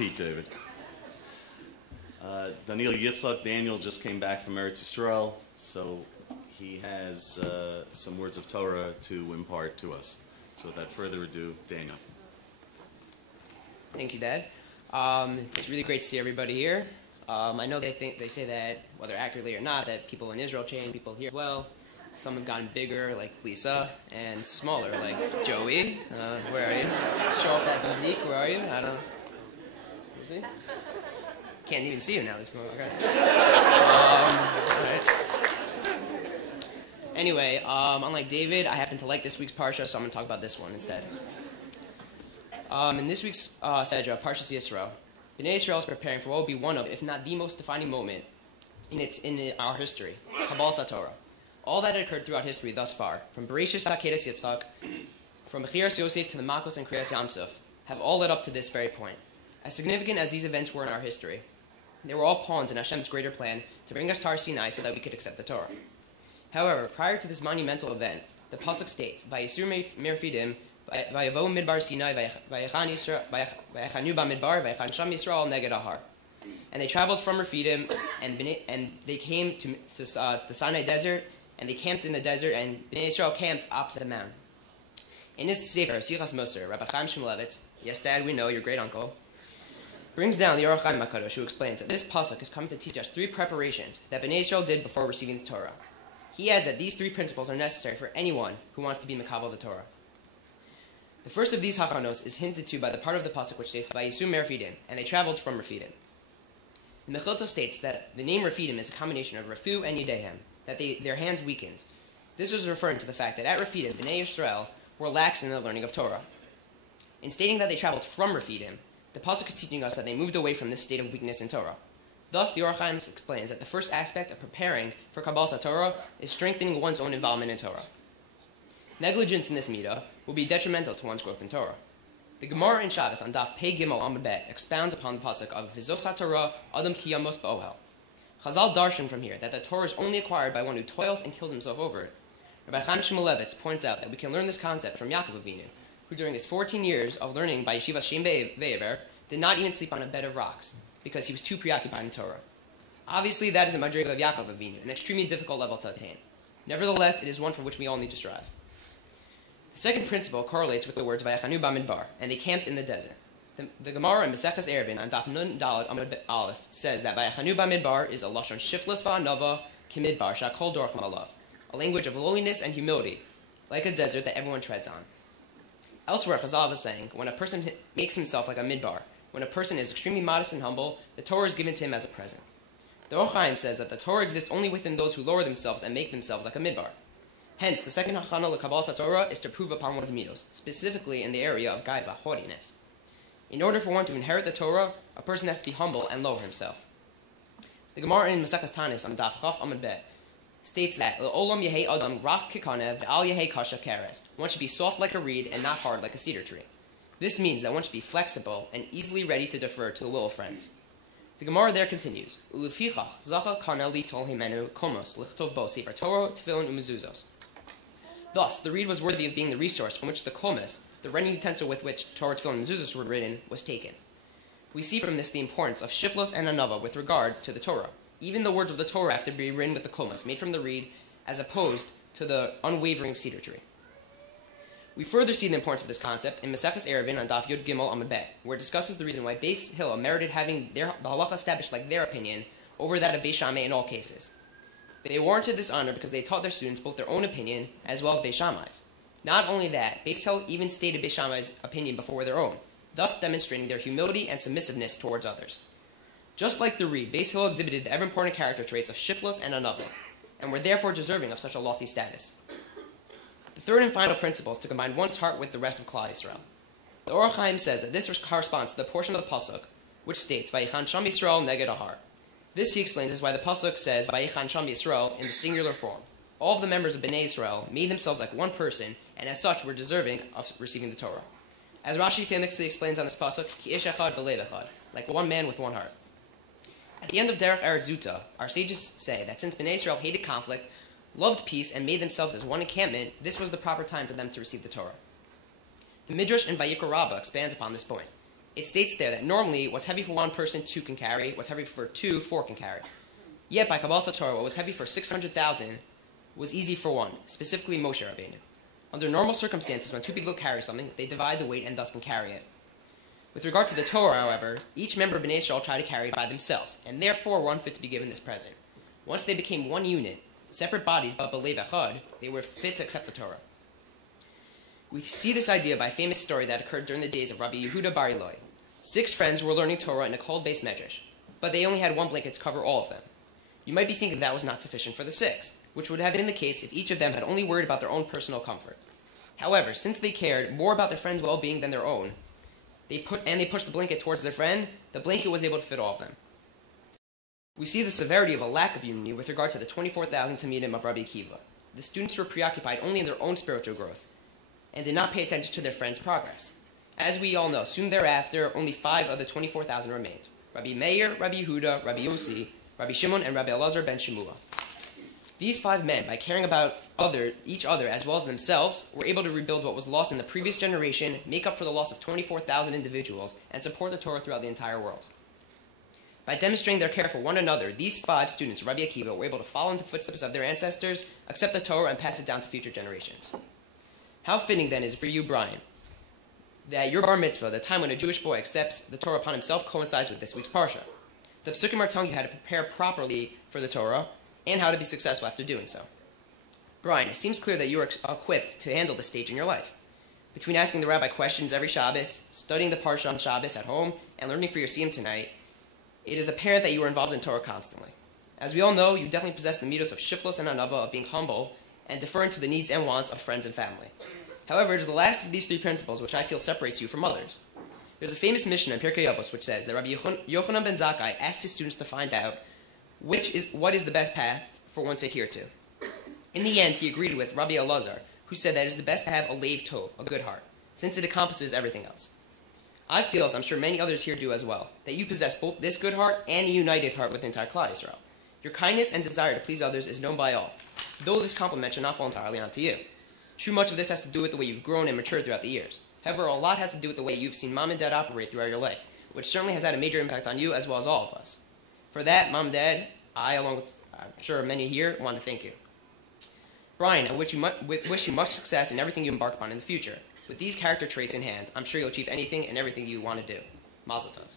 repeat, David. Daniel just came back from Eretz Yisrael, so he has some words of Torah to impart to us. So without further ado, Daniel. Thank you, Dad. It's really great to see everybody here. I know they say that, whether accurately or not, that people in Israel change, people here as well. Some have gotten bigger, like Lisa, and smaller, like Joey. Where are you? Show off that physique. Where are you? I don't know. Where's he? Can't even see you now. This moment. Okay. Right. Anyway, unlike David, I happen to like this week's parsha, so I'm going to talk about this one instead. In this week's Sedra, Parshas Yisro, Bnei Yisrael is preparing for what will be one of, if not the most defining moment in our history, Kabbalas HaTorah. All that had occurred throughout history thus far, from Bereshis to Akedas Yitzchak, from Bechiras Yosef to the Makos and Kriyas Yamsuf, have all led up to this very point. As significant as these events were in our history, they were all pawns in Hashem's greater plan to bring us to Har Sinai so that we could accept the Torah. However, prior to this monumental event, the pasuk states, "Vayisur merfidim, vayavo midbar Sinai, vayachanu bamidbar, vayachan sham Yisrael neged ahar." And they traveled from Refidim, and they came to the Sinai desert, and they camped in the desert, and Bnei Yisrael camped opposite the mountain. In this sefer, Sichas Musar, Rabbi Chaim Shmulevitz, yes, Dad, we know, your great uncle, brings down the Orach Chaim HaKadosh, who explains that this pasuk is coming to teach us 3 preparations that Bnei Yisrael did before receiving the Torah. He adds that these 3 principles are necessary for anyone who wants to be Mekabel the Torah. The first of these hachanos is hinted to by the part of the pasuk which states, "Vayisum merfidim," and they traveled from Refidim. The Mechilta states that the name Refidim is a combination of Refu and Yedehem, that their hands weakened. This was referring to the fact that at Refidim, Bnei Yisrael were lax in their learning of Torah. In stating that they traveled from Refidim, the pasuk is teaching us that they moved away from this state of weakness in Torah. Thus, the Orach Chaim explains that the first aspect of preparing for Kabbalas HaTorah is strengthening one's own involvement in Torah. Negligence in this midah will be detrimental to one's growth in Torah. The Gemara in Shabbos on Daf Pei Gimel Amud Bet expounds upon the pasuk of Vizos HaTorah Adam Ki Yamos B'Ohel. Chazal darshan from here that the Torah is only acquired by one who toils and kills himself over it. Rabbi Chaim Shmulevitz points out that we can learn this concept from Yaakov Avinu, who during his 14 years of learning by Yeshiva Shem Ve'ever did not even sleep on a bed of rocks, because he was too preoccupied in Torah. Obviously, that is a madriga of Yaakov Avinu, an extremely difficult level to attain. Nevertheless, it is one for which we all need to strive. The second principle correlates with the words Vayachanu bamidbar, and they camped in the desert. The Gemara in Maseches Eruvin on Daf Nun Daled Amud Aleph says that Vayachanu bamidbar is a lashon shiflas va'anava kimidbar shakol dorcham alav, a language of lowliness and humility, like a desert that everyone treads on. Elsewhere, Chazal is saying, when a person makes himself like a midbar, when a person is extremely modest and humble, the Torah is given to him as a present. The Orach Chaim says that the Torah exists only within those who lower themselves and make themselves like a midbar. Hence, the second hachana l'Kabbalas HaTorah is to prove upon one's midos, specifically in the area of gaiva, haughtiness. In order for one to inherit the Torah, a person has to be humble and lower himself. The Gemara in Maseches Tanis on Daf Chaf Amud Bet states that L'olam yehei adam rach kikanev ve'al yehei kasha keres. One should be soft like a reed and not hard like a cedar tree. This means that one should be flexible and easily ready to defer to the will of friends. The Gemara there continues, Ulefichach zacha kana litol himenu komos lichtov bo sefer Torah tefillin umezuzos. Thus, the reed was worthy of being the resource from which the kolmes, the writing utensil with which Torah, tefillin, and mezuzos were written, was taken. We see from this the importance of shiflos and anava with regard to the Torah. Even the words of the Torah have to be written with the kolmes, made from the reed, as opposed to the unwavering cedar tree. We further see the importance of this concept in Maseches Eruvin on Daf Yud Gimel Amud Bet, where it discusses the reason why Beis Hillel merited having the halacha established like their opinion over that of Beis Shammai in all cases. They warranted this honor because they taught their students both their own opinion as well as Beis Shammai's. Not only that, Beis Hillel even stated Beis Shammai's opinion before their own, thus demonstrating their humility and submissiveness towards others. Just like the reed, Beis Hillel exhibited the ever-important character traits of shiflos and anava, and were therefore deserving of such a lofty status. The third and final principle is to combine one's heart with the rest of Klal Yisrael. The Orach Chaim says that this corresponds to the portion of the pasuk which states Vayichan Sham Yisrael neged ahar. This, he explains, is why the pasuk says Vayichan Sham Yisrael in the singular form. All of the members of Bnei Yisrael made themselves like one person, and as such were deserving of receiving the Torah. As Rashi famously explains on this pasuk, Ki ish echad b'lev echad, like one man with one heart. At the end of Derech Eretz Zuta, our sages say that since Bnei Yisrael hated conflict, loved peace, and made themselves as one encampment, this was the proper time for them to receive the Torah. The Midrash in Vayikra Rabbah expands upon this point. It states there that normally what's heavy for one person, 2 can carry. What's heavy for 2, 4 can carry. Yet by Kabbalah Torah, what was heavy for 600,000 was easy for 1, specifically Moshe Rabbeinu. Under normal circumstances, when 2 people carry something, they divide the weight and thus can carry it. With regard to the Torah, however, each member of Bnei Israel tried to carry it by themselves, and therefore one fit to be given this present. Once they became one unit, separate bodies but belev echad, they were fit to accept the Torah. We see this idea by a famous story that occurred during the days of Rabbi Yehuda Bar Ilai. 6 friends were learning Torah in a cold base medrash, but they only had one blanket to cover all of them. You might be thinking that was not sufficient for the 6, which would have been the case if each of them had only worried about their own personal comfort. However, since they cared more about their friend's well-being than their own, they pushed the blanket towards their friend, the blanket was able to fit all of them. We see the severity of a lack of unity with regard to the 24,000 Talmidim of Rabbi Akiva. The students were preoccupied only in their own spiritual growth, and did not pay attention to their friends' progress. As we all know, soon thereafter, only 5 of the 24,000 remained: Rabbi Meir, Rabbi Yehuda, Rabbi Yossi, Rabbi Shimon, and Rabbi Elazar ben Shemua. These 5 men, by caring about each other as well as themselves, were able to rebuild what was lost in the previous generation, make up for the loss of 24,000 individuals, and support the Torah throughout the entire world. By demonstrating their care for one another, these 5 students of Rabbi Akiva were able to follow in the footsteps of their ancestors, accept the Torah, and pass it down to future generations. How fitting, then, is it for you, Brian, that your bar mitzvah, the time when a Jewish boy accepts the Torah upon himself, coincides with this week's parsha. The Psukim are telling you how to prepare properly for the Torah, and how to be successful after doing so. Brian, it seems clear that you are equipped to handle this stage in your life. Between asking the rabbi questions every Shabbos, studying the parsha on Shabbos at home, and learning for your siyum tonight, it is apparent that you are involved in Torah constantly. As we all know, you definitely possess the midos of shiflos and anava, of being humble, and deferring to the needs and wants of friends and family. However, it is the last of these 3 principles which I feel separates you from others. There's a famous Mishnah in Pirkei Avos which says that Rabbi Yochanan ben Zakkai asked his students to find out what is the best path for one to adhere to. In the end, he agreed with Rabbi Elazar, who said that it is the best to have a leiv tov, a good heart, since it encompasses everything else. I feel, as I'm sure many others here do as well, that you possess both this good heart and a united heart with the entire Klal Yisrael. Your kindness and desire to please others is known by all, though this compliment should not fall entirely onto you. Too much of this has to do with the way you've grown and matured throughout the years. However, a lot has to do with the way you've seen Mom and Dad operate throughout your life, which certainly has had a major impact on you as well as all of us. For that, Mom and Dad, I, along with I'm sure many here, want to thank you. Brian, I wish you much success in everything you embark upon in the future. With these character traits in hand, I'm sure you'll achieve anything and everything you want to do. Mazel tov.